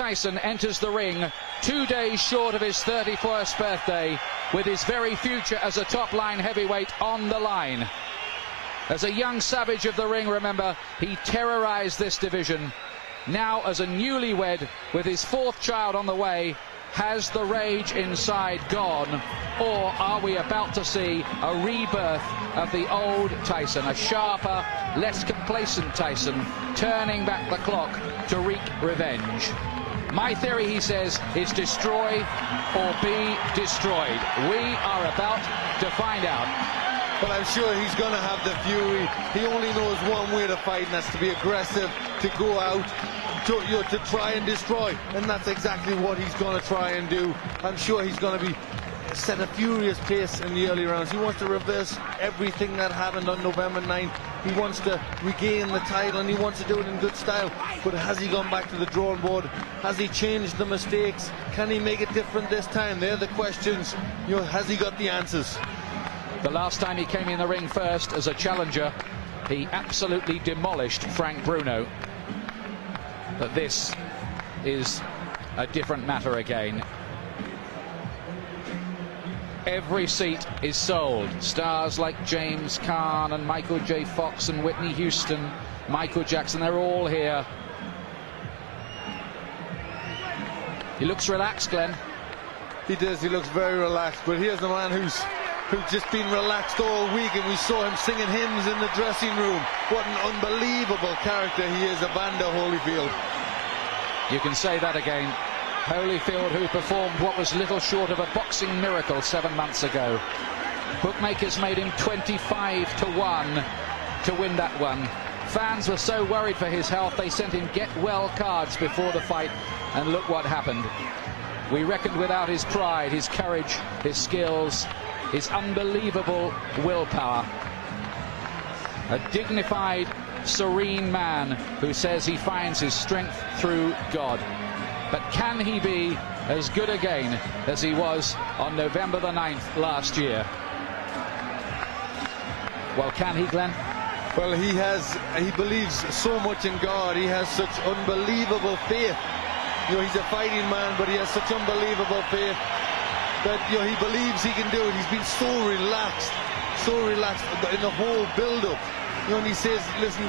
Tyson enters the ring 2 days short of his 31st birthday, with his very future as a top-line heavyweight on the line. As a young savage of the ring, remember, he terrorized this division. Now, as a newlywed with his 4th child on the way, has the rage inside gone, or are we about to see a rebirth of the old Tyson, a sharper, less complacent Tyson, turning back the clock to wreak revenge? My theory, he says, is destroy or be destroyed. We are about to find out. But I'm sure he's going to have the fury. He only knows one way to fight, and that's to be aggressive, to go out, to try and destroy. And that's exactly what he's going to try and do. I'm sure he's going to be set a furious pace in the early rounds. He wants to reverse everything that happened on November 9th. He wants to regain the title, and he wants to do it in good style. But has he gone back to the drawing board? Has he changed the mistakes? Can he make it different this time? They're the questions. You know, has he got the answers? The last time he came in the ring first as a challenger, he absolutely demolished Frank Bruno. But this is a different matter again. Every seat is sold. Stars like James Caan and Michael J. Fox and Whitney Houston, Michael Jackson, they're all here. He looks relaxed, Glenn. He does, he looks very relaxed, but here's the man who's just been relaxed all week, and we saw him singing hymns in the dressing room. What an unbelievable character he is, Evander Holyfield. You can say that again. Holyfield, who performed what was little short of a boxing miracle 7 months ago. Bookmakers made him 25-1 to win that one. Fans were so worried for his health, they sent him get-well cards before the fight, and look what happened. We reckoned without his pride, his courage, his skills, his unbelievable willpower. A dignified, serene man who says he finds his strength through God. But can he be as good again as he was on November the 9th last year? Well, can he, Glenn? Well, he believes so much in God. He has such unbelievable faith. You know, he's a fighting man, but he has such unbelievable faith that, you know, he believes he can do it. He's been so relaxed in the whole build-up. You know, and he says, listen,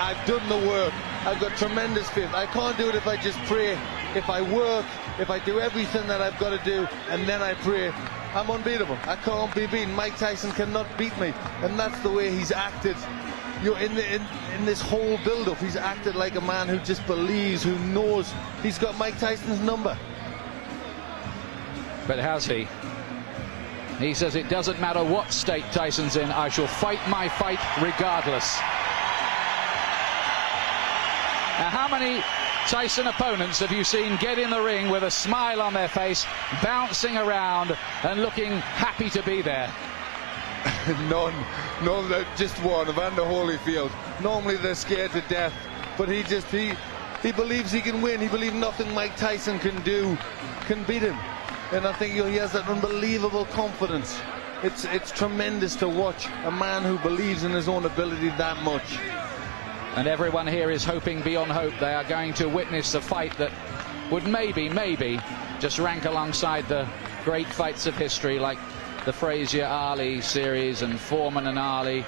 I've done the work. I've got tremendous faith. I can't do it if I just pray. If I work, if I do everything that I've got to do, and then I pray, I'm unbeatable. I can't be beaten. Mike Tyson cannot beat me. And that's the way he's acted. You know, in this whole build-up, he's acted like a man who just believes, who knows he's got Mike Tyson's number. But has he? He says it doesn't matter what state Tyson's in, I shall fight my fight regardless. Now, how many Tyson opponents have you seen get in the ring with a smile on their face, bouncing around and looking happy to be there? None, just one, Evander Holyfield. Normally they're scared to death, but he believes he can win. He believes nothing Mike Tyson can do can beat him. And I think, you know, he has that unbelievable confidence. It's tremendous to watch a man who believes in his own ability that much. And everyone here is hoping beyond hope. They are going to witness a fight that would maybe just rank alongside the great fights of history, like the Frazier-Ali series and Foreman and Ali.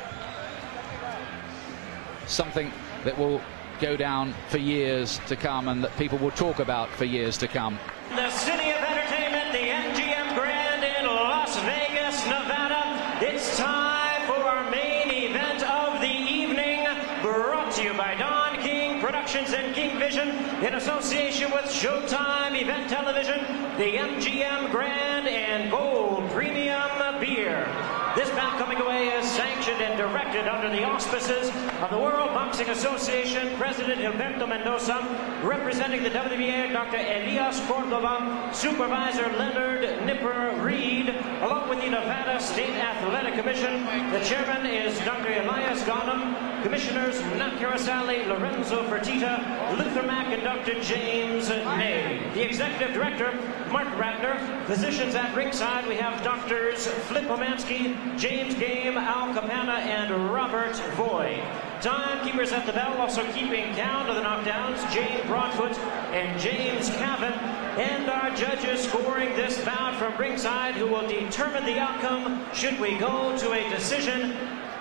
Something that will go down for years to come, and that people will talk about for years to come. The city of entertainment, the MGM Grand in Las Vegas, Nevada. It's time for our main event of the evening, brought to you by Don King Productions and King Vision in association with Showtime Event Television, the MGM Grand and Gold Premium Beer. This bout coming away is sanctioned and directed under the auspices of the World Boxing Association, President Gilberto Mendoza, representing the WBA, Dr. Elias Cordova, Supervisor Leonard Nipper Reed, along with the Nevada State Athletic Commission. The chairman is Dr. Elias Ghanem, commissioners Nat Carasali, Lorenzo Fertitta, Luther Mack, and Dr. James Nave. the executive director, Mark Ratner. Physicians at ringside, we have doctors Flip Omansky, James Game, Al Capana, and Robert Voy. Timekeepers at the bell, also keeping count of the knockdowns, Jane Broadfoot and James Cavan. And our judges scoring this bout from ringside, who will determine the outcome should we go to a decision,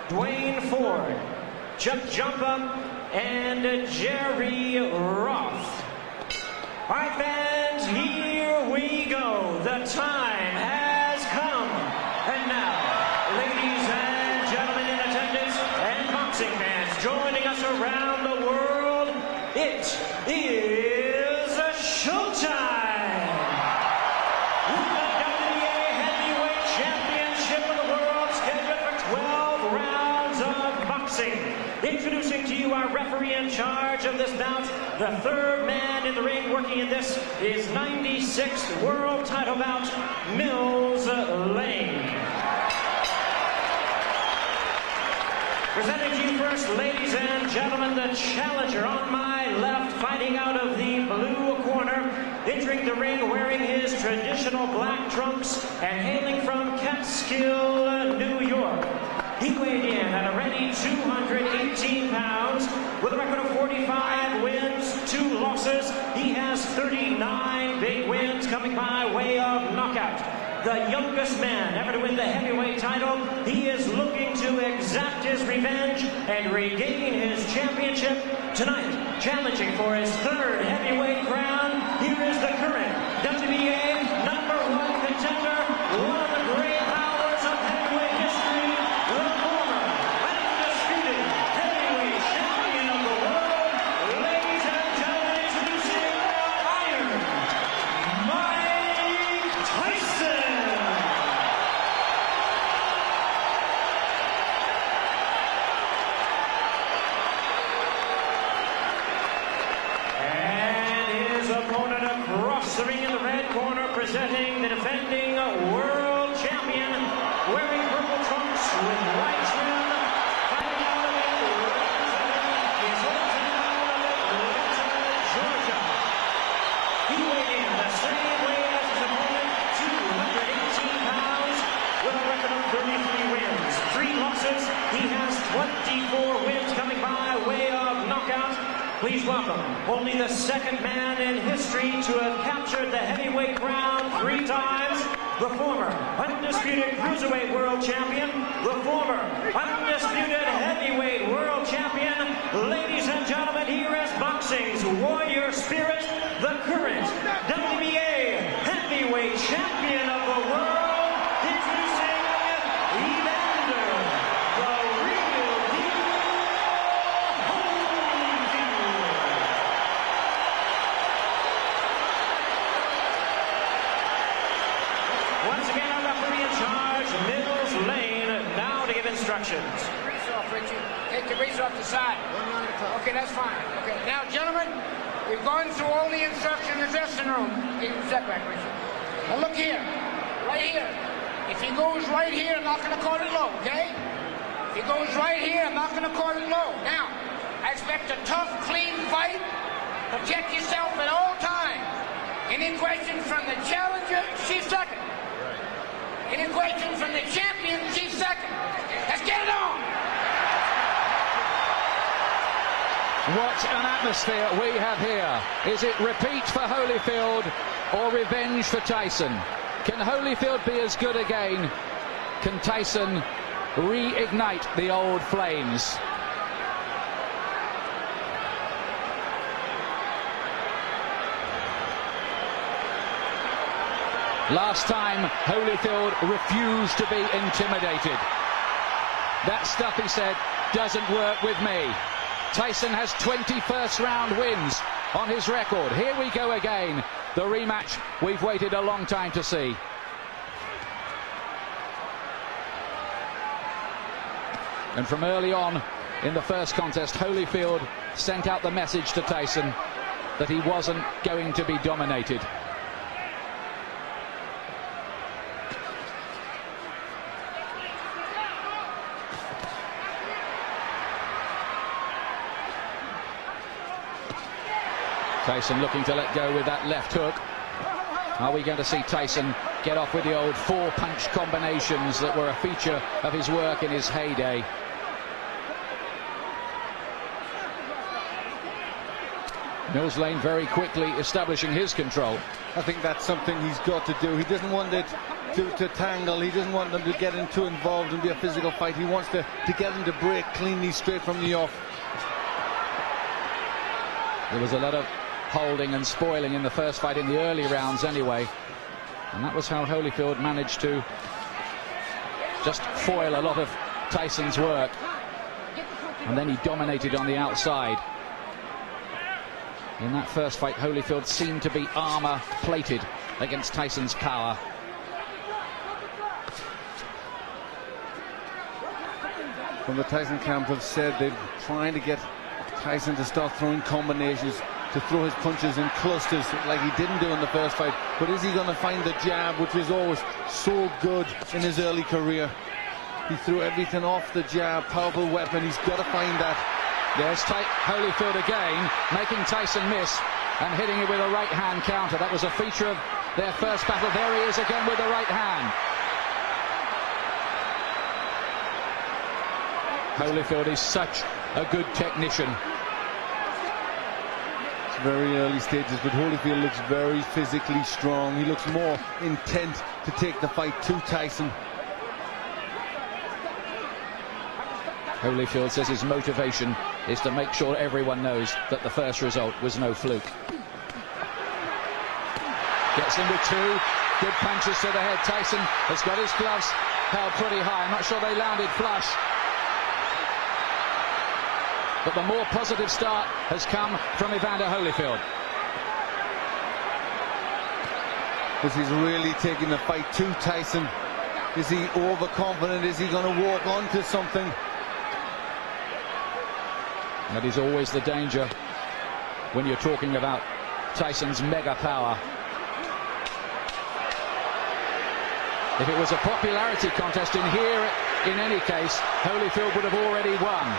Dwayne Ford, Chuck Jumpa, and Jerry Roth. All right, fans, here we go. The time has come. And now, ladies and gentlemen in attendance and boxing fans joining us around the world, it is showtime. With the WBA Heavyweight Championship of the world scheduled for 12 rounds of boxing. Introducing to you our referee in charge of this bout, the third man in the ring working in this is 96th world title bout, Mills Lane. Presenting to you first, ladies and gentlemen, the challenger on my left, fighting out of the blue corner, entering the ring wearing his traditional black trunks and hailing from Catskill, New York. He weighed in at a ready 218 pounds with a record of 45 wins, 2 losses. He has 39 big wins coming by way of knockout. The youngest man ever to win the heavyweight title. He is looking to exact his revenge and regain his championship tonight. Challenging for his third heavyweight crown, here is the current WBA #1 contender, one of the great powers of heavyweight history, the former undisputed heavyweight champion of the world. Ladies and gentlemen, introducing Iron Mike Tyson. Across the ring in the red corner, presenting the defending world champion, wearing purple trunks with white trim, fighting out of it, representing his hometown of Atlanta, Georgia. He weighed in the same way as his opponent, 218 pounds, with a record of 33 wins, 3 losses. He has 24 wins coming by way of knockout. Please welcome only the second man in history to have captured the heavyweight crown 3 times, the former undisputed cruiserweight world champion, the former undisputed heavyweight world champion. Ladies and gentlemen, here is boxing's warrior spirit, the current WBA heavyweight champion of the world, introducing Evander, the real deal, Holyfield. Once again, our referee in charge, Mills Lane, now to give instructions. Grease off, Richie. Take the grease off the side. Okay, that's fine. Okay, now, gentlemen, we've gone through all the instructions in the dressing room. Okay, step back, Richie. Now, look here. Right here. If he goes right here, I'm not going to call it low, okay? If he goes right here, I'm not going to call it low. Now, I expect a tough, clean fight. Protect yourself at all times. Any questions from the challenger, she's second. Any questions from the champion, she's second. Let's get it on! What an atmosphere we have here. Is it repeat for Holyfield or revenge for Tyson? Can Holyfield be as good again? Can Tyson reignite the old flames? Last time, Holyfield refused to be intimidated. That stuff, he said, doesn't work with me. Tyson has 20 first-round wins on his record. Here we go again. The rematch we've waited a long time to see. And from early on in the first contest, Holyfield sent out the message to Tyson that he wasn't going to be dominated. Tyson looking to let go with that left hook. Are we going to see Tyson get off with the old four-punch combinations that were a feature of his work in his heyday? Mills Lane very quickly establishing his control. I think that's something he's got to do. He doesn't want it to tangle. He doesn't want them to get too involved and be a physical fight. He wants to get them to break cleanly straight from the off. There was a lot of holding and spoiling in the first fight in the early rounds anyway, and that was how Holyfield managed to just foil a lot of Tyson's work, and then he dominated on the outside. In that first fight, Holyfield seemed to be armor plated against Tyson's power. From the Tyson camp have said they're trying to get Tyson to start throwing combinations, to throw his punches in clusters like he didn't do in the first fight. But is he going to find the jab, which was always so good in his early career? He threw everything off the jab, powerful weapon. He's got to find that. Yes, Holyfield again, making Tyson miss and hitting it with a right-hand counter. That was a feature of their first battle. There he is again with the right hand. Holyfield is such a good technician. It's very early stages, but Holyfield looks very physically strong. He looks more intent to take the fight to Tyson. Holyfield says his motivation is to make sure everyone knows that the first result was no fluke. Gets in with two good punches to the head. Tyson has got his gloves held pretty high. I'm not sure they landed flush, but the more positive start has come from Evander Holyfield. This is really taking the fight to Tyson. Is he overconfident? Is he going to walk onto something? That is always the danger when you're talking about Tyson's mega power. If it was a popularity contest in here, in any case, Holyfield would have already won.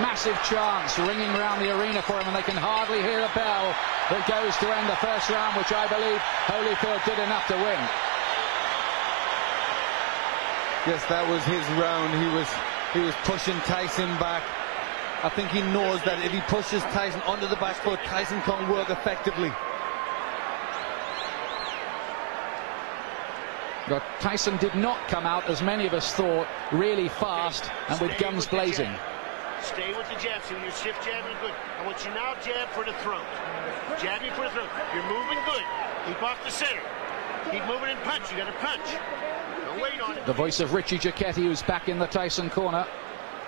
Massive chants ringing around the arena for him, and they can hardly hear a bell that goes to end the first round, which I believe Holyfield did enough to win. Yes, that was his round. He was pushing Tyson back. I think he knows that if he pushes Tyson onto the back foot, Tyson can't work effectively. But Tyson did not come out, as many of us thought, really fast and with guns blazing. Stay with the jab. See, when you shift jabbing good. I want you now jab for the throat. Jabbing for the throat. You're moving good. Keep off the center. Keep moving and punch. You got to punch. Don't wait on it. The voice of Richie Giacchetti, who's back in the Tyson corner.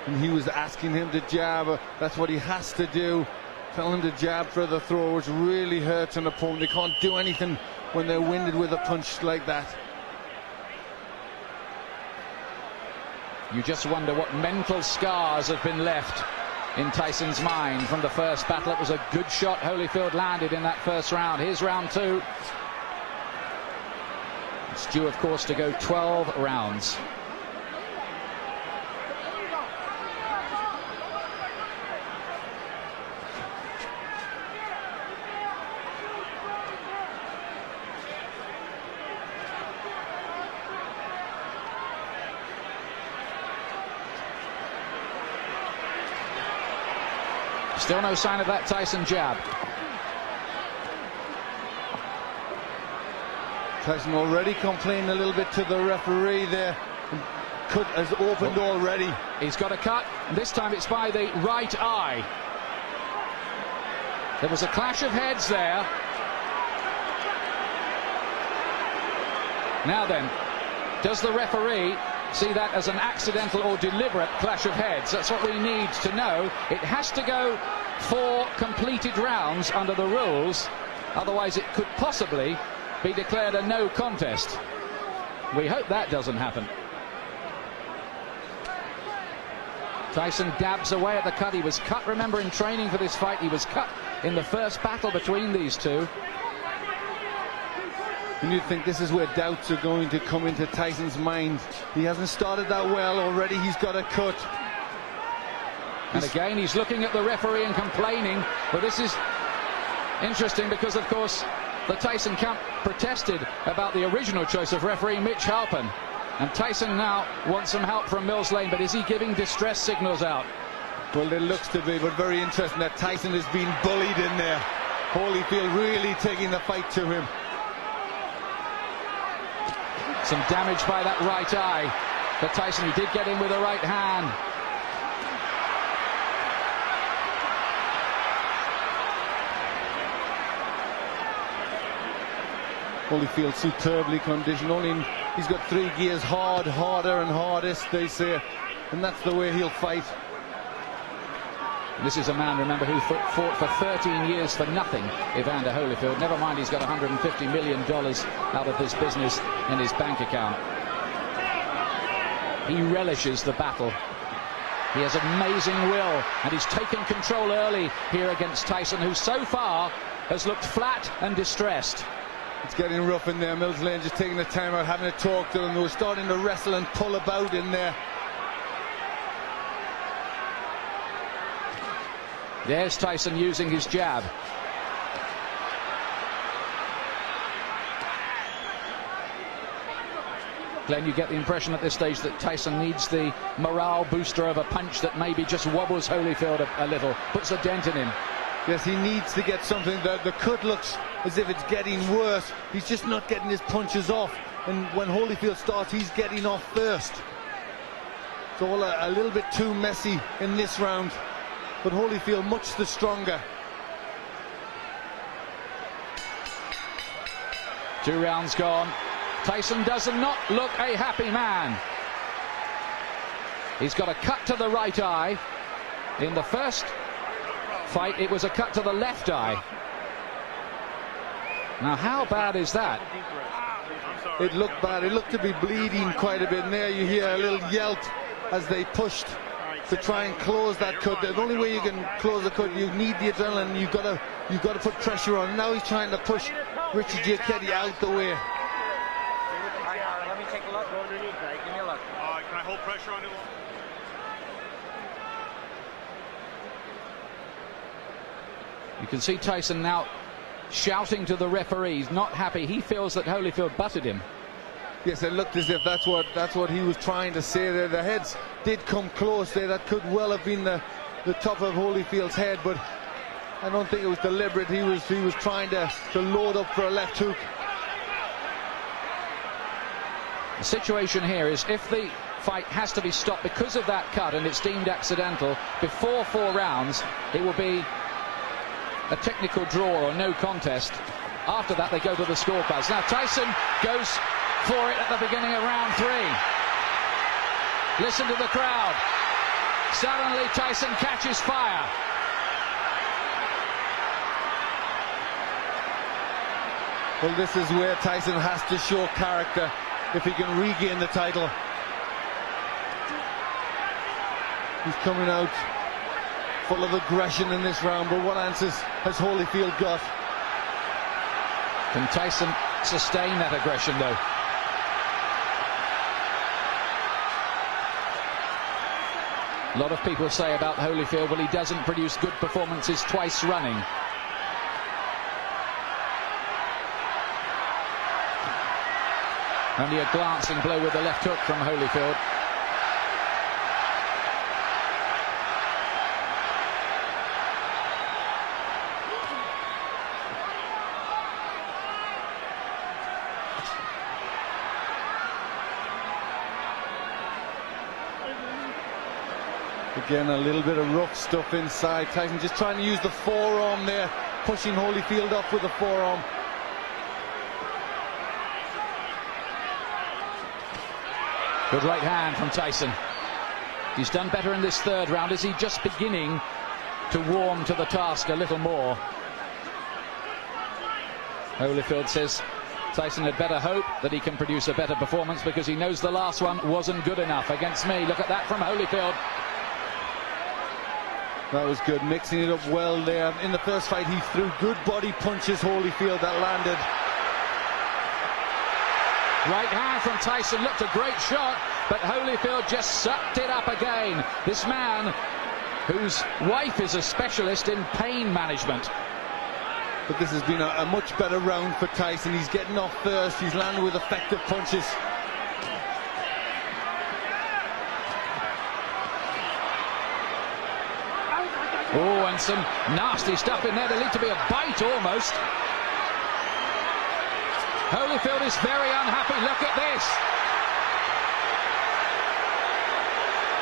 And he was asking him to jab. That's what he has to do. Tell him to jab for the throw, which really hurts an opponent. They can't do anything when they're winded with a punch like that. You just wonder what mental scars have been left in Tyson's mind from the first battle. It was a good shot Holyfield landed in that first round. Here's round two. It's due, of course, to go 12 rounds. Still no sign of that Tyson jab. Tyson already complaining a little bit to the referee there. Cut has opened already. He's got a cut. This time it's by the right eye. There was a clash of heads there. Now then, does the referee see that as an accidental or deliberate clash of heads? That's what we need to know. It has to go 4 completed rounds under the rules, otherwise it could possibly be declared a no contest. We hope that doesn't happen. Tyson dabs away at the cut. He was cut, remember, in training for this fight. He was cut in the first battle between these two. And you think this is where doubts are going to come into Tyson's mind. He hasn't started that well already. He's got a cut. And again, he's looking at the referee and complaining, but this is Interesting because, of course, the Tyson camp protested about the original choice of referee Mitch Halpin. And Tyson now wants some help from Mills Lane, but is he giving distress signals out? Well, it looks to be, but very interesting that Tyson has been bullied in there. Holyfield really taking the fight to him. Some damage by that right eye. But Tyson, he did get in with a right hand. Holyfield superbly conditioned. He's got 3 gears, hard, harder and hardest, they say. And that's the way he'll fight. This is a man, remember, who fought for 13 years for nothing, Evander Holyfield. Never mind, he's got $150 million out of this business in his bank account. He relishes the battle. He has amazing will, and he's taken control early here against Tyson, who so far has looked flat and distressed. It's getting rough in there. Mills Lane just taking the time out, having a talk to him. They were starting to wrestle and pull about in there. There's Tyson using his jab. Glenn, you get the impression at this stage that Tyson needs the morale booster of a punch that maybe just wobbles Holyfield a little, puts a dent in him. Yes, he needs to get something. The cut looks as if it's getting worse. He's just not getting his punches off. And when Holyfield starts, he's getting off first. So all a little bit too messy in this round. But Holyfield much the stronger. 2 rounds gone. Tyson does not look a happy man. He's got a cut to the right eye. In the first fight, it was a cut to the left eye. Now, how bad is that? It looked bad. It looked to be bleeding quite a bit. And there you hear a little yelp as they pushed to try and close that cut. The only way you can close the cut, you need the adrenaline. You've got to put pressure on. Now he's trying to push Richard Giacchetti out the way. Let me take a look. Go underneath. Give me a look. Can I hold pressure on him? You can see Tyson now shouting to the referees, not happy. He feels that Holyfield butted him. Yes, it looked as if that's what he was trying to say there. The heads did come close there. That could well have been the top of Holyfield's head, but I don't think it was deliberate. He was trying to load up for a left hook. The situation here is if the fight has to be stopped because of that cut and it's deemed accidental before 4 rounds, it will be a technical draw or no contest. After that, they go to the scorecards. Now, Tyson goes for it at the beginning of round 3. Listen to the crowd. Suddenly, Tyson catches fire. Well, this is where Tyson has to show character if he can regain the title. He's coming out full of aggression in this round, but what answers has Holyfield got? Can Tyson sustain that aggression, though? A lot of people say about Holyfield, well, he doesn't produce good performances twice running. Only a glancing blow with the left hook from Holyfield. Again, a little bit of rough stuff inside. Tyson just trying to use the forearm there, pushing Holyfield up with the forearm. Good right hand from Tyson. He's done better in this 3rd round. Is he just beginning to warm to the task a little more? Holyfield says Tyson had better hope that he can produce a better performance because he knows the last one wasn't good enough against me. Look at that from Holyfield. That was good, mixing it up well there. In the first fight, he threw good body punches, Holyfield, that landed. Right hand from Tyson, looked a great shot, but Holyfield just sucked it up again. This man, whose wife is a specialist in pain management. But this has been a much better round for Tyson. He's getting off first. He's landing with effective punches. Oh, and some nasty stuff in there. There lead to be a bite almost. Holyfield is very unhappy. Look at this.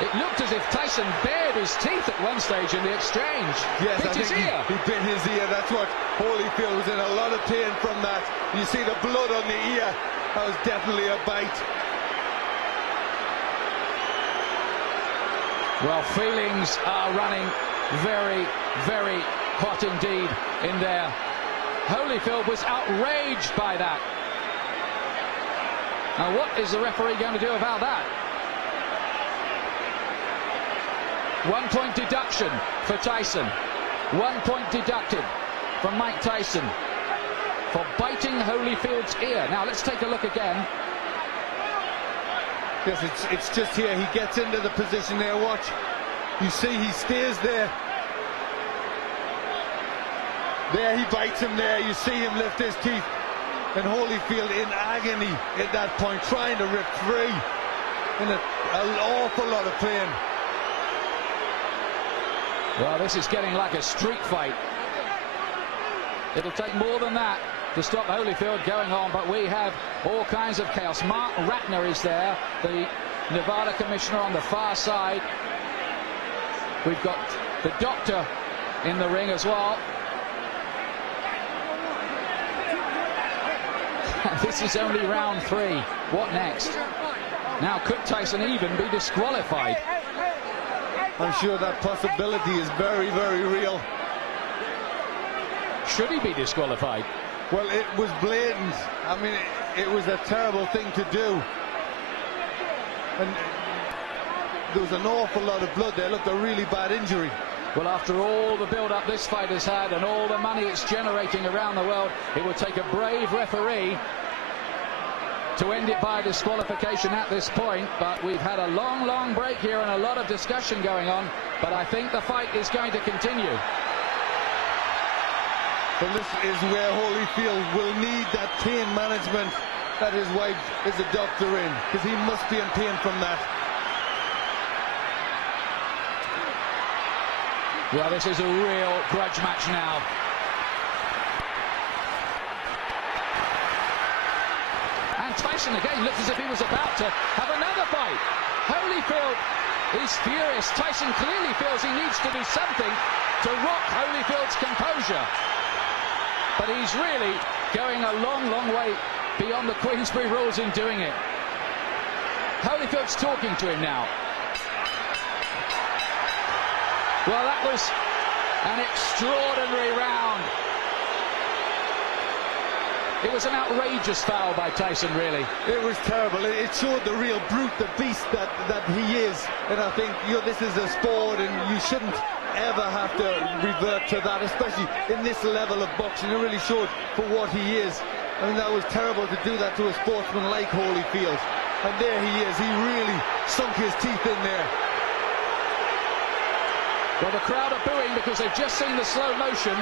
It looked as if Tyson bared his teeth at one stage in the exchange. Yes, bit I his think ear. he bit his ear. That's what Holyfield was in a lot of pain from that. You see the blood on the ear. That was definitely a bite. Well, feelings are running very, very hot indeed in there. Holyfield was outraged by that. Now, what is the referee going to do about that? 1 point deduction for Tyson. 1 point deducted from Mike Tyson for biting Holyfield's ear. Now, let's take a look again. Yes, it's just here. He gets into the position there. Watch. You see he stays there. There he bites him there. You see him lift his teeth. And Holyfield in agony at that point, trying to rip free. In an awful lot of pain. Well, this is getting like a street fight. It'll take more than that to stop Holyfield going on, but we have all kinds of chaos. Mark Ratner is there, the Nevada commissioner on the far side. We've got the doctor in the ring as well. This is only round 3. What next? Now, could Tyson even be disqualified? I'm sure that possibility is very, very real. Should he be disqualified? Well, it was blatant. I mean, it was a terrible thing to do. And there was an awful lot of blood there. Looked a really bad injury. Well, after all the build-up this fight has had and all the money it's generating around the world, it would take a brave referee to end it by disqualification at this point. But we've had a long, long break here and a lot of discussion going on. But I think the fight is going to continue. Well, this is where Holyfield will need that pain management that his wife is a doctor in, because he must be in pain from that. Well, this is a real grudge match now. And Tyson again looks as if he was about to have another fight. Holyfield is furious. Tyson clearly feels he needs to do something to rock Holyfield's composure. But he's really going a long, long way beyond the Queensberry rules in doing it. Holyfield's talking to him now. Well, that was an extraordinary round. It was an outrageous foul by Tyson, really. It was terrible. It showed the real brute, the beast that he is. And I think, you know, this is a sport and you shouldn't ever have to revert to that, especially in this level of boxing. It really showed for what he is. I mean, that was terrible to do that to a sportsman like Holyfield. And there he is. He really sunk his teeth in there. Well, the crowd are booing because they've just seen the slow motion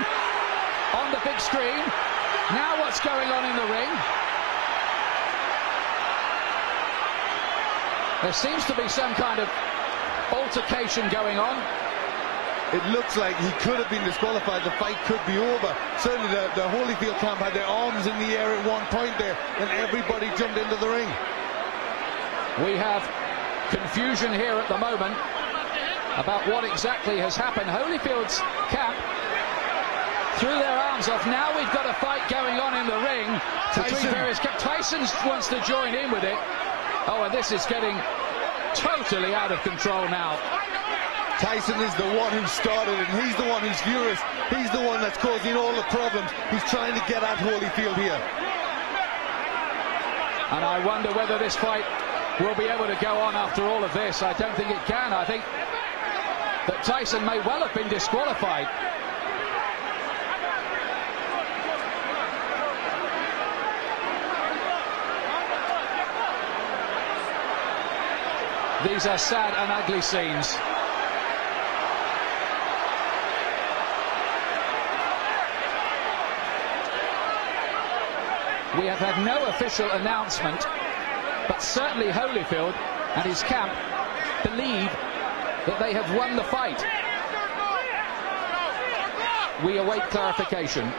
on the big screen. Now what's going on in the ring? There seems to be some kind of altercation going on. It looks like he could have been disqualified. The fight could be over. Certainly the Holyfield camp had their arms in the air at one point there, and everybody jumped into the ring. We have confusion here at the moment about what exactly has happened. Holyfield's camp threw their arms off. Now we've got a fight going on in the ring between various camps. Tyson wants to join in with it. Oh, and this is getting totally out of control now. Tyson is the one who started it, and he's the one who's furious. He's the one that's causing all the problems. He's trying to get at Holyfield here. And I wonder whether this fight will be able to go on after all of this. I don't think it can. I think that Tyson may well have been disqualified. These are sad and ugly scenes. We have had no official announcement, but certainly Holyfield and his camp believe that they have won the fight. We await clarification.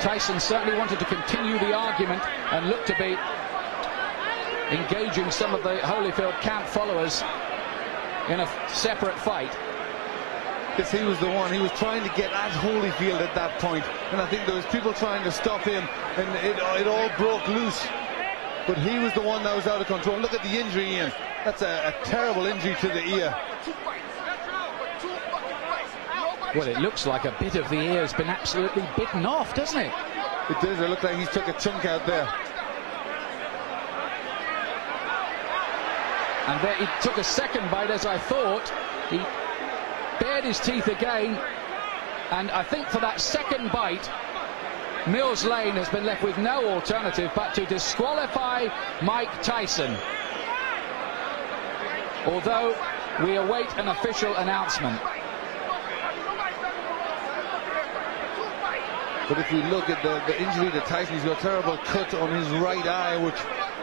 Tyson certainly wanted to continue the argument and looked to be engaging some of the Holyfield camp followers in a separate fight. Because he was the one, he was trying to get at Holyfield at that point, and I think there was people trying to stop him, and it all broke loose. But he was the one that was out of control. Look at the injury, Ian. That's a terrible injury to the ear. Well, it looks like a bit of the ear has been absolutely bitten off, doesn't it? It does. It looks like he's took a chunk out there. And there he took a second bite, as I thought. He bared his teeth again, and I think for that second bite, Mills Lane has been left with no alternative but to disqualify Mike Tyson. Although we await an official announcement. But if we look at the injury to Tyson, he's got a terrible cut on his right eye, which,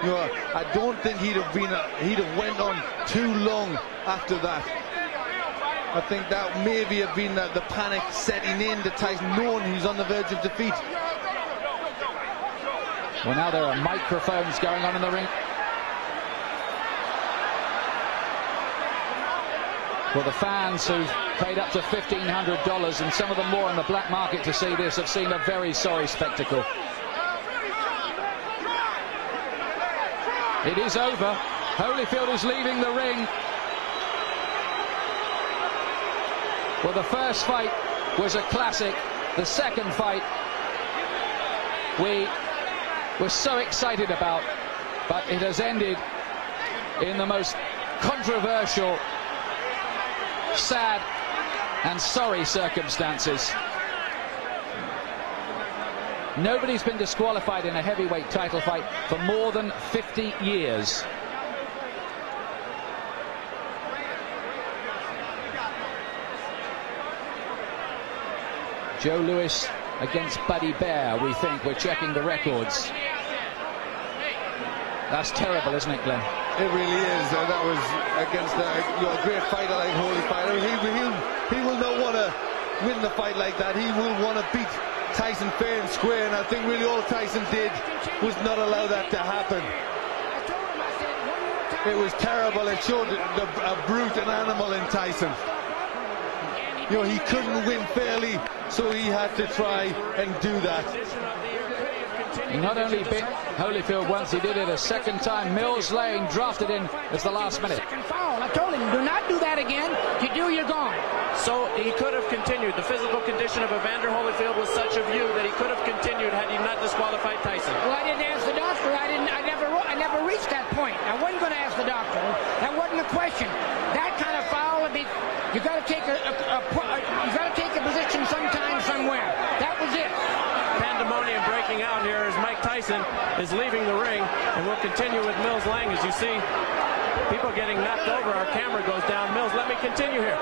you know, I don't think he'd have went on too long after that. I think that maybe have been the panic setting in to Tyson, knowing he's on the verge of defeat. Well, now there are microphones going on in the ring. Well, the fans who've paid up to $1,500 and some of them more on the black market to see this have seen a very sorry spectacle. It is over. Holyfield is leaving the ring. Well, the first fight was a classic. The second fight we were so excited about, but it has ended in the most controversial, sad and sorry circumstances. Nobody's been disqualified in a heavyweight title fight for more than 50 years. Joe Louis against Buddy Bear, we think. We're checking the records. That's terrible, isn't it, Glenn? It really is. That was against a great fighter like Holyfield. He will not want to win the fight like that. He will want to beat Tyson fair and square, and I think really all Tyson did was not allow that to happen. It was terrible. It showed a brute, an animal in Tyson. You know, he couldn't win fairly, so he had to try and do that. He not only bit Holyfield once, he did it a second time. Mills Lane drafted in as the last minute. Second foul. I told him, do not do that again. You do, you're gone. So he could have continued. The physical condition of Evander Holyfield was such a view that he could have continued had he not disqualified Tyson. Well, I didn't ask the doctor. I never reached that point. I wasn't going to ask the doctor. That wasn't the question. That kind of foul would be. You got to take a position sometime, somewhere. That was it. Pandemonium breaking out here as Mike Tyson is leaving the ring, and we'll continue with Mills Lang. As you see, people getting knocked over. Our camera goes down. Mills, let me continue here.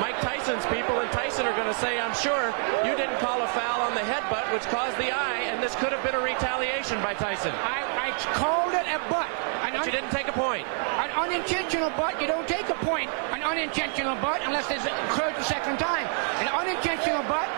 Mike Tyson's people and Tyson are going to say, I'm sure you didn't call a foul on the headbutt, which caused the eye, and this could have been a retaliation by Tyson. I called it a butt. But you didn't take a point. An unintentional butt, you don't take a point. An unintentional butt, unless it's occurred the second time. An unintentional butt,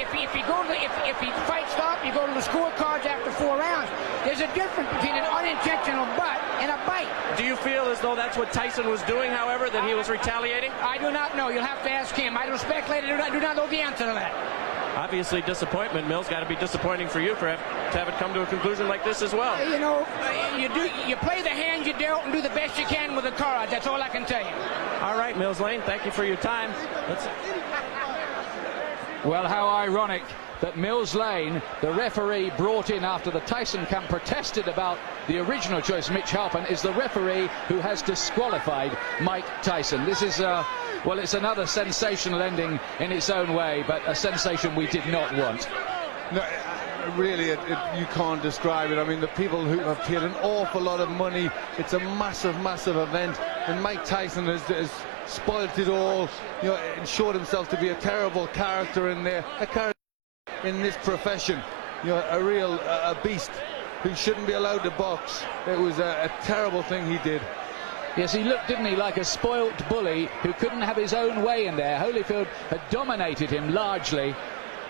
if he fight stop, you go to the scorecards after 4 rounds. There's a difference between an unintentional butt and a bite. Do you feel as though that's what Tyson was doing, however, that he was retaliating? I do not know. You'll have to ask him. I don't speculate. I do not know the answer to that. Obviously, disappointment. Mills, got to be disappointing for you to have it come to a conclusion like this as well. You know, you play the hand you dealt and do the best you can with the cards. That's all I can tell you. All right, Mills Lane, thank you for your time. Well, how ironic that Mills Lane, the referee brought in after the Tyson camp protested about the original choice, Mitch Halpin, is the referee who has disqualified Mike Tyson. This is, well, it's another sensational ending in its own way, but a sensation we did not want. No, really, you can't describe it. I mean, the people who have paid an awful lot of money. It's a massive, massive event, and Mike Tyson has spoilt it all. You know, and showed himself to be a terrible character in there, a character in this profession. You know, a real a beast who shouldn't be allowed to box. It was a terrible thing he did. Yes, he looked, didn't he, like a spoilt bully who couldn't have his own way in there. Holyfield had dominated him largely,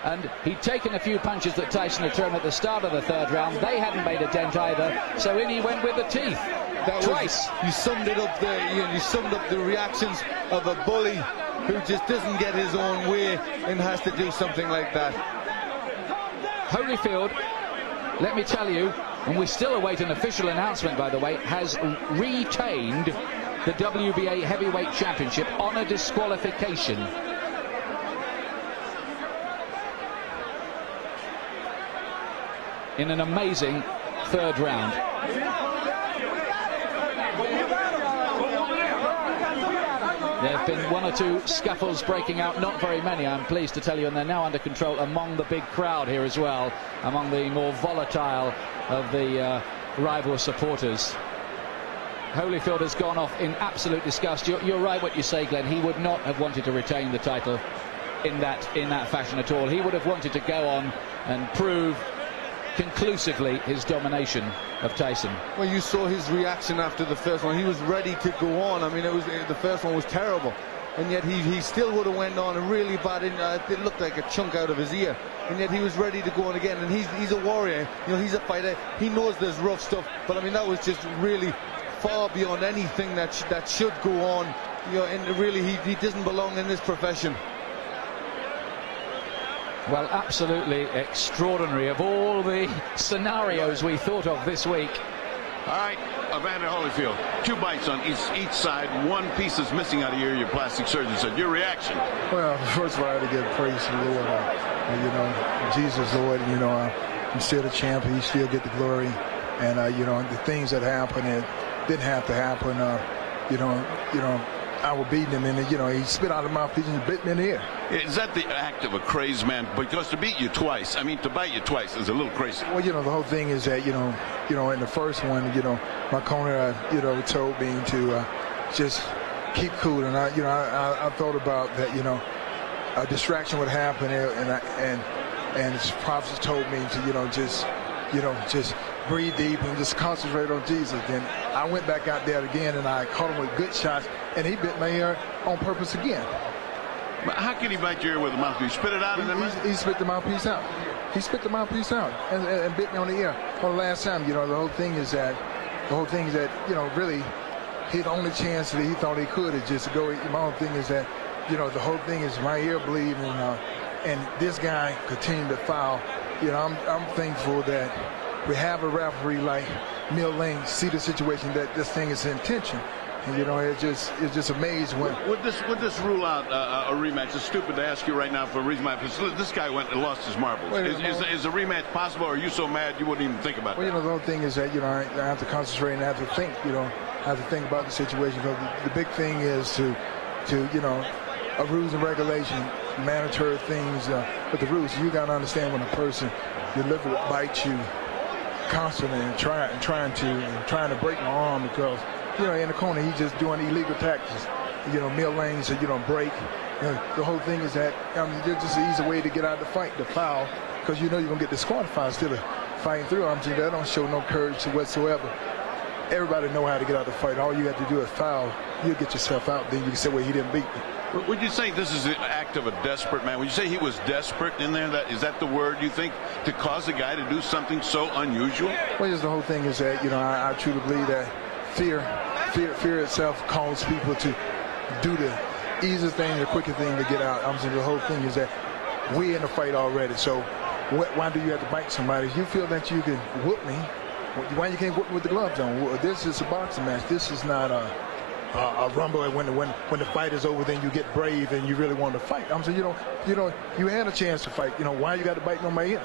and he'd taken a few punches that Tyson had thrown at the start of the third round. They hadn't made a dent either, so in he went with the teeth. Twice. You summed it up there. You summed up the reactions of a bully who just doesn't get his own way and has to do something like that. Holyfield, let me tell you, and we still await an official announcement, by the way, has retained the WBA Heavyweight Championship on a disqualification. In an amazing third round. There have been one or two scuffles breaking out, not very many, I'm pleased to tell you, and they're now under control among the big crowd here as well, among the more volatile of the rival supporters. Holyfield has gone off in absolute disgust. You're right what you say, Glenn. He would not have wanted to retain the title in that fashion at all. He would have wanted to go on and prove conclusively his domination of Tyson. Well, you saw his reaction after the first one. He was ready to go on. I mean, the first one was terrible, and yet he still would have went on and really bad. It looked like a chunk out of his ear, and yet he was ready to go on again. And he's a warrior. You know, he's a fighter. He knows there's rough stuff, but I mean, that was just really far beyond anything that should go on. You know, and really, he doesn't belong in this profession. Well, absolutely extraordinary. Of all the scenarios we thought of this week. All right, Evander Holyfield, 2 bites on each side. 1 piece is missing out of your plastic surgeon said. Your reaction? Well, first of all, I had to give praise to the Lord. You know, Jesus, Lord, you know, I'm still the champ. He still get the glory. And, you know, the things that happened, it didn't have to happen. You know, I was beating him, and, you know, he spit out of my mouth and bit me in the ear. Is that the act of a crazed man? Because to beat you twice, I mean, to bite you twice is a little crazy. Well, you know, the whole thing is that, you know, in the first one, you know, my corner, you know, told me to just keep cool. And, I thought about that, you know, a distraction would happen, and his prophets told me to, just breathe deep and just concentrate on Jesus. Then I went back out there again, and I caught him with good shots, and he bit my ear on purpose again. But how can he bite your ear with a mouthpiece? Spit it out and then he spit the mouthpiece out. He spit the mouthpiece out and bit me on the ear. Well, the last time, you know, the whole thing is that, you know, really, his only chance that he thought he could is just to go. My whole thing is that, you know, the whole thing is my ear bleeding, and this guy continued to foul. You know, I'm thankful that we have a referee like Neil Lane see the situation that this thing is intention. And, you know, it's just amazed when. Would this rule out a rematch? It's stupid to ask you right now for a rematch. This guy went and lost his marbles. Is a rematch possible, or are you so mad you wouldn't even think about that? Well, you know, the whole thing is that, you know, I have to concentrate and I have to think, you know, I have to think about the situation. Because the big thing is to you know, a rules and regulation, mandatory things. But the rules, you got to understand when a person deliberately bites you constantly and trying to break my arm because, you know, in the corner, he's just doing illegal tactics. You know, Mill Lane said, you don't break. You know, the whole thing is that there's just an easy way to get out of the fight, the foul, because you know you're going to get disqualified instead of fighting through. I'm saying that don't show no courage whatsoever. Everybody know how to get out of the fight. All you have to do is foul. You'll get yourself out. Then you can say, well, he didn't beat me. Would you say this is an act of a desperate man? Would you say he was desperate in there? Is that the word you think, to cause a guy to do something so unusual? Well, just the whole thing is that, you know, I truly believe that fear itself calls people to do the easiest thing, the quicker thing to get out. I'm saying the whole thing is that we're in a fight already. So why do you have to bite somebody? If you feel that you can whoop me, why you can't whoop me with the gloves on? Well, this is a boxing match. This is not a rumble. When the fight is over, then you get brave and you really want to fight. I'm saying, you had a chance to fight. You know, why you got to bite on my ear?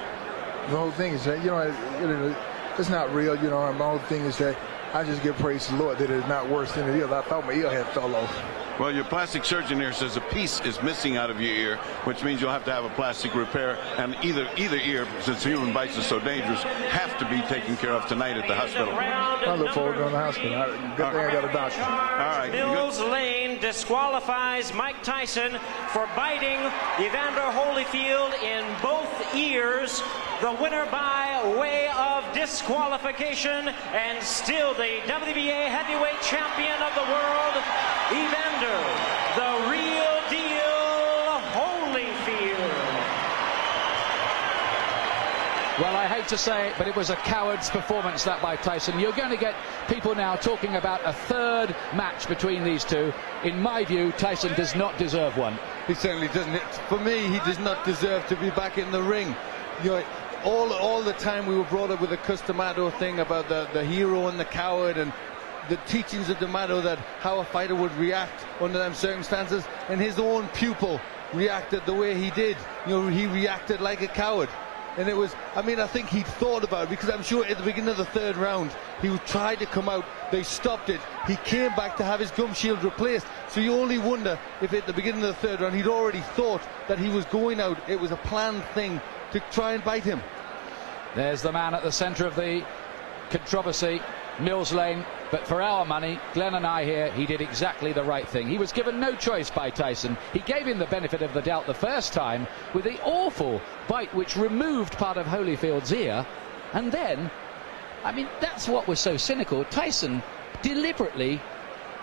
The whole thing is that, you know, it's not real. You know, my whole thing is that I just give praise to the Lord that it's not worse than it is. I thought my ear had fell off. Well, your plastic surgeon here says a piece is missing out of your ear, which means you'll have to have a plastic repair. And either ear, since human bites are so dangerous, have to be taken care of tonight at the hospital. I look forward to going to the hospital. Good thing I got a doctor. All right. Mills Lane disqualifies Mike Tyson for biting Evander Holyfield in both ears. The winner by way of disqualification, and still the WBA heavyweight champion of the world, Evander, the real deal, Holyfield. Well, I hate to say it, but it was a coward's performance, that by Tyson. You're going to get people now talking about a third match between these two. In my view, Tyson does not deserve one. He certainly doesn't. For me, he does not deserve to be back in the ring. You know, all the time we were brought up with the Customato thing about the hero and the coward, and the teachings of D'Amato that how a fighter would react under them circumstances, and his own pupil reacted the way he did. You know, he reacted like a coward. And it was, I mean, I think he'd thought about it, because I'm sure at the beginning of the third round he tried to come out, they stopped it, he came back to have his gum shield replaced. So you only wonder if at the beginning of the third round he'd already thought that he was going out. It was a planned thing to try and bite him. There's the man at the centre of the controversy, Mills Lane. But for our money, Glenn and I here, he did exactly the right thing. He was given no choice by Tyson. He gave him the benefit of the doubt the first time with the awful bite which removed part of Holyfield's ear. And then, I mean, that's what was so cynical. Tyson deliberately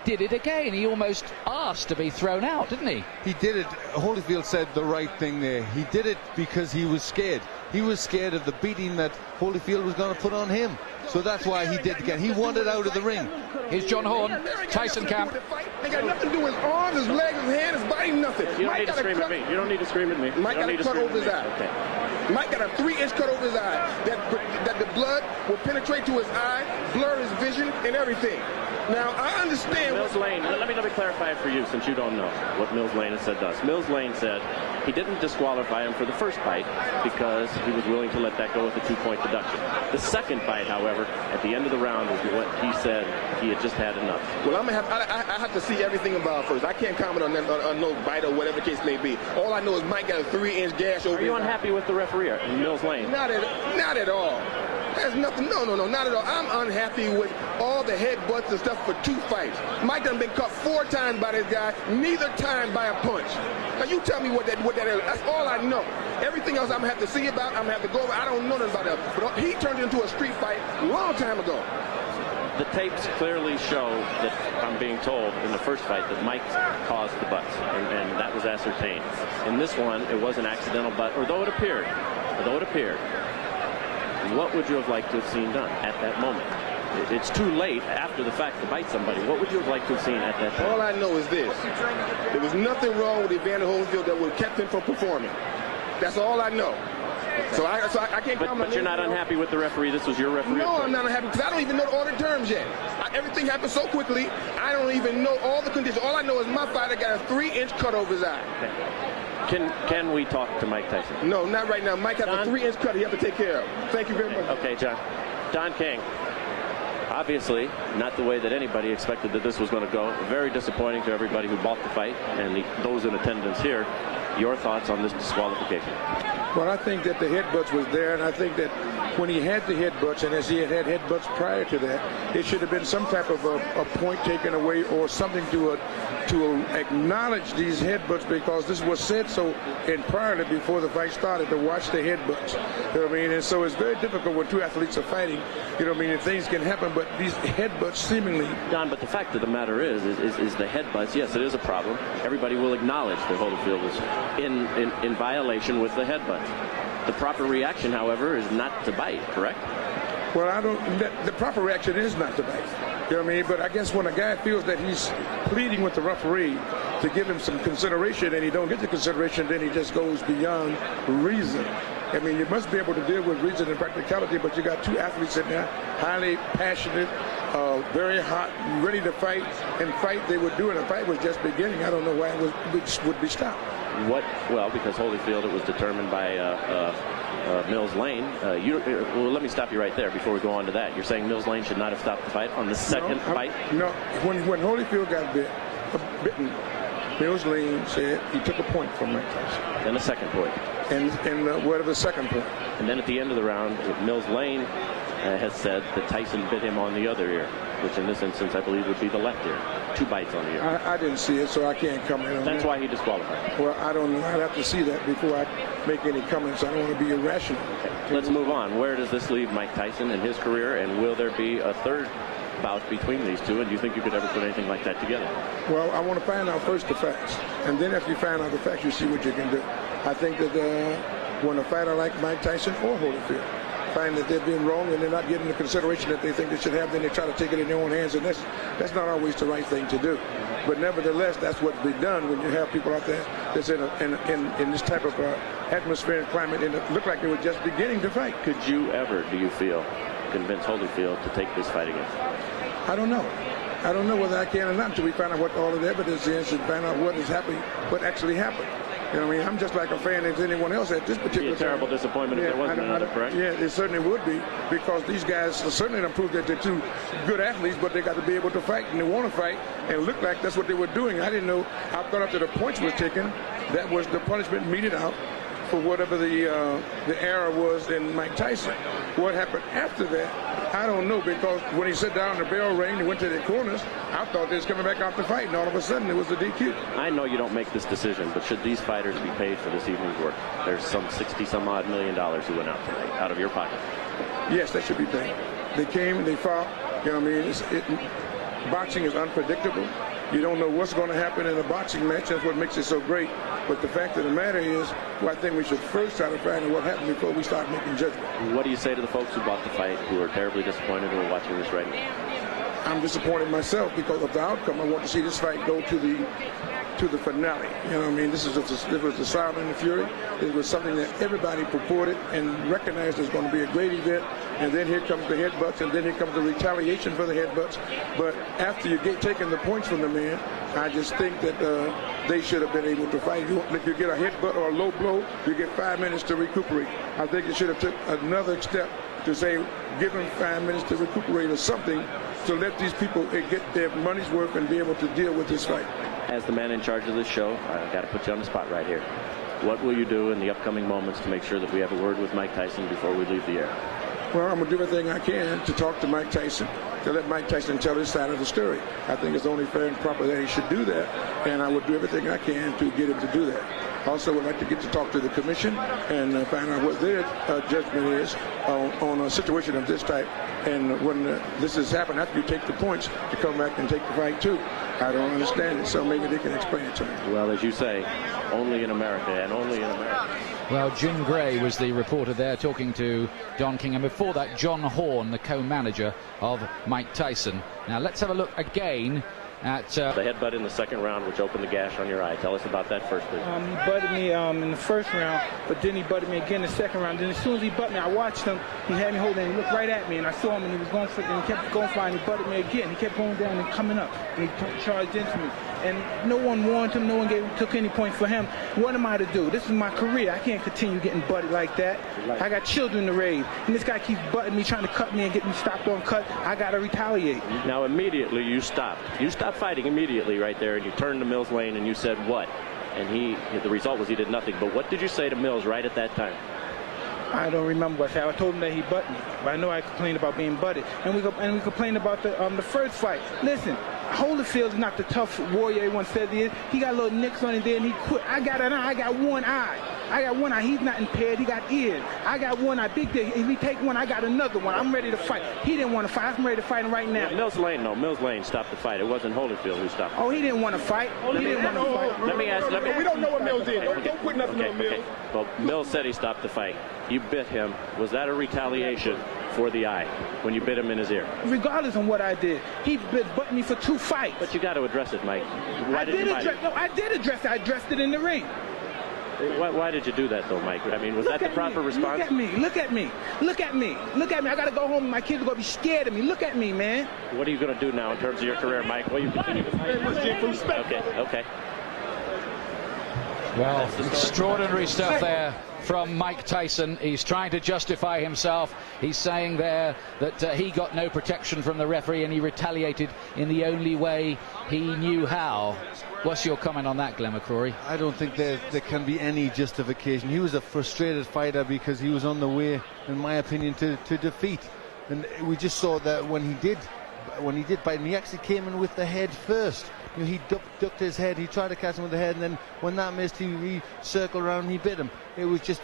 did it again. He almost asked to be thrown out, didn't he? He did it. Holyfield said the right thing there. He did it because he was scared. He was scared of the beating that Holyfield was going to put on him. So that's why he did it again. He wanted out of the ring. Here's John Horn, Tyson camp. They got nothing to do with his arms, his legs, his hands, his body, nothing. You don't need to scream at me. You don't need to scream at me. Mike got a cut over his eye. Okay. Mike got a 3-inch cut over his eye. That the blood will penetrate to his eye, blur his vision, and everything. Now, I understand. Mills Lane, let me clarify it for you, since you don't know what Mills Lane has said to us. Mills Lane said he didn't disqualify him for the first bite because he was willing to let that go with a 2-point deduction. The second bite, however, at the end of the round was what he said he had just had enough. Well, I have to see everything about first. I can't comment on that, on no bite or whatever the case may be. All I know is Mike got a 3-inch gash over his eye. Are you unhappy with the referee, Mills Lane? Not at all. There's nothing. No, not at all. I'm unhappy with all the headbutts and stuff for 2 fights. Mike done been cut 4 times by this guy, neither time by a punch. Now you tell me what that is. That's all I know. Everything else I'm gonna have to see about. I'm gonna have to go over. I don't know nothing about that. But he turned it into a street fight a long time ago. The tapes clearly show that, I'm being told, in the first fight that Mike caused the butts, and that was ascertained. In this one, it was an accidental butt, although it appeared. What would you have liked to have seen done at that moment? It's too late after the fact to bite somebody. What would you have liked to have seen at that time? All I know is this. There was nothing wrong with Evander Holyfield that would have kept him from performing. That's all I know. So I can't comment. But you're not unhappy with the referee? This was your referee? No, I'm not unhappy because I don't even know all the terms yet. Everything happened so quickly, I don't even know all the conditions. All I know is my fighter got a 3-inch cut over his eye. Okay. Can we talk to Mike Tyson? No, not right now. Mike has a 3-inch cut he has to take care of. Thank you very much. Okay, John. Don King. Obviously, not the way that anybody expected that this was going to go. Very disappointing to everybody who bought the fight and those in attendance here. Your thoughts on this disqualification? Well, I think that the headbutts was there, and I think that when he had the headbutts, and as he had headbutts prior to that, it should have been some type of a point taken away or something to acknowledge these headbutts, because this was said so priorly before the fight started, to watch the headbutts. You know what I mean? And so it's very difficult when 2 athletes are fighting. You know what I mean? And things can happen, but these headbutts seemingly. Don, but the fact of the matter is the headbutts. Yes, it is a problem. Everybody will acknowledge that Holyfield was in violation with the headbutts. The proper reaction, however, is not to bite, correct? Well, the proper reaction is not to bite. You know what I mean? But I guess when a guy feels that he's pleading with the referee to give him some consideration and he don't get the consideration, then he just goes beyond reason. I mean, you must be able to deal with reason and practicality, but you got 2 athletes in there, highly passionate, very hot, ready to fight, and fight they would do, and the fight was just beginning. I don't know why it would be stopped. Well, because Holyfield, it was determined by Mills Lane. Well, let me stop you right there before we go on to that. You're saying Mills Lane should not have stopped the fight on the second fight? No, when Holyfield got bit, bitten, Mills Lane said he took a point from Mike Tyson. Then a second point. And whatever the second point. And then at the end of the round, Mills Lane has said that Tyson bit him on the other ear, which in this instance I believe would be the left ear. 2 bites on the ear. I didn't see it, so I can't comment on that. That's why he disqualified. Well, I don't know. I'd have to see that before I make any comments. I don't want to be irrational. Okay. Let's move on. Where does this leave Mike Tyson in his career, and will there be a third bout between these two, and do you think you could ever put anything like that together? Well, I want to find out first the facts, and then after you find out the facts, you see what you can do. I think that when a fighter like Mike Tyson or Holyfield find that they're being wrong and they're not getting the consideration that they think they should have, then they try to take it in their own hands, and that's not always the right thing to do. But nevertheless, that's what's been done when you have people out there that's in this type of atmosphere and climate, and it looked like they were just beginning to fight. Could you ever, do you feel, convince Holyfield to take this fight again? I don't know. I don't know whether I can or not until we find out what all of the evidence is and find out what is happening, what actually happened. You know what I mean? I'm just like a fan as anyone else at this particular time. It'd be a terrible disappointment if there wasn't another, correct? Yeah, it certainly would be, because these guys certainly don't prove that they're two good athletes, but they got to be able to fight, and they want to fight, and it looked like that's what they were doing. I didn't know. I thought after the points were taken, that was the punishment meted out for whatever the error was in Mike Tyson. What happened after that, I don't know, because when he sat down, the bell rang, they went to their corners, I thought they was coming back out to fight, and all of a sudden it was a DQ. I know you don't make this decision, but should these fighters be paid for this evening's work? There's some $60-some-odd million who went out tonight, out of your pocket. Yes, they should be paid. They came and they fought. You know what I mean? Boxing is unpredictable. You don't know what's going to happen in a boxing match. That's what makes it so great. But the fact of the matter is, well, I think we should first try to find out what happened before we start making judgment. What do you say to the folks who bought the fight, who are terribly disappointed, who are watching this right now? I'm disappointed myself because of the outcome. I want to see this fight go to the finale. You know what I mean? This was the Silent and the Fury. It was something that everybody purported and recognized as going to be a great event. And then here comes the headbutts, and then here comes the retaliation for the headbutts. But after you get taking the points from the man, I just think that they should have been able to fight. If you get a headbutt or a low blow, you get 5 minutes to recuperate. I think it should have took another step to say, give them 5 minutes to recuperate or something, to let these people get their money's worth and be able to deal with this fight. As the man in charge of this show, I've got to put you on the spot right here. What will you do in the upcoming moments to make sure that we have a word with Mike Tyson before we leave the air? Well, I'm going to do everything I can to talk to Mike Tyson, to let Mike Tyson tell his side of the story. I think it's only fair and proper that he should do that, and I would do everything I can to get him to do that. Also, would like to get to talk to the commission and find out what their judgment is on a situation of this type. And when this has happened, after you take the points, to come back and take the fight too. I don't understand it, so maybe they can explain it to me. Well, as you say, only in America, and only in America. Well, Jim Gray was the reporter there talking to Don King, and before that, John Horn, the co-manager of Mike Tyson. Now, let's have a look again at the headbutt in the second round, which opened the gash on your eye. Tell us about that first, please. He butted me in the first round, but then he butted me again in the second round. Then as soon as he butted me, I watched him. He had me holding, and he looked right at me, and I saw him, and he was going for it, and he kept going for it, and he butted me again. He kept going down and coming up, and he charged into me. And no one warned him, no one took any points for him. What am I to do? This is my career. I can't continue getting butted like that. I got children to raise, and this guy keeps butting me, trying to cut me and get me stopped on cut. I got to retaliate. Now, immediately you stopped. You stopped fighting immediately right there, and you turned to Mills Lane and you said what? And the result was he did nothing. But what did you say to Mills right at that time? I don't remember what I said. I told him that he butted me, but I know I complained about being butted. And we complained about the first fight. Listen, Holyfield is not the tough warrior everyone says he is. He got little nicks on his there, and he quit. I got an eye. I got one eye. I got one eye. He's not impaired. He got ears. I got one eye. Big dick. If he take one, I got another one. I'm ready to fight. He didn't want to fight. I'm ready to fight him right now. Mills Lane stopped the fight. It wasn't Holyfield who stopped. Oh, he didn't want to fight. He didn't want to fight. Let me ask. We don't know what Mills did. Don't put nothing on Mills. Okay. Well, Mills said he stopped the fight. You bit him. Was that a retaliation for the eye when you bit him in his ear? Regardless of what I did, he butted me for 2 fights. But you got to address it, Mike. I did address it. I addressed it in the ring. Why did you do that, though, Mike? I mean, was that the proper response? Look at me. Look at me. Look at me. Look at me. I got to go home and my kids are going to be scared of me. Look at me, man. What are you going to do now in terms of your career, Mike? Will you continue to fight? Okay. Well, extraordinary stuff there from Mike Tyson. He's trying to justify himself. He's saying there that he got no protection from the referee and he retaliated in the only way he knew how. What's your comment on that, Glenn McCrory? I don't think there can be any justification. He was a frustrated fighter because he was on the way, in my opinion, to defeat. And we just saw that when he did bite him, he actually came in with the head first. You know, he ducked his head, he tried to catch him with the head, and then when that missed, he circled around and he bit him. It was just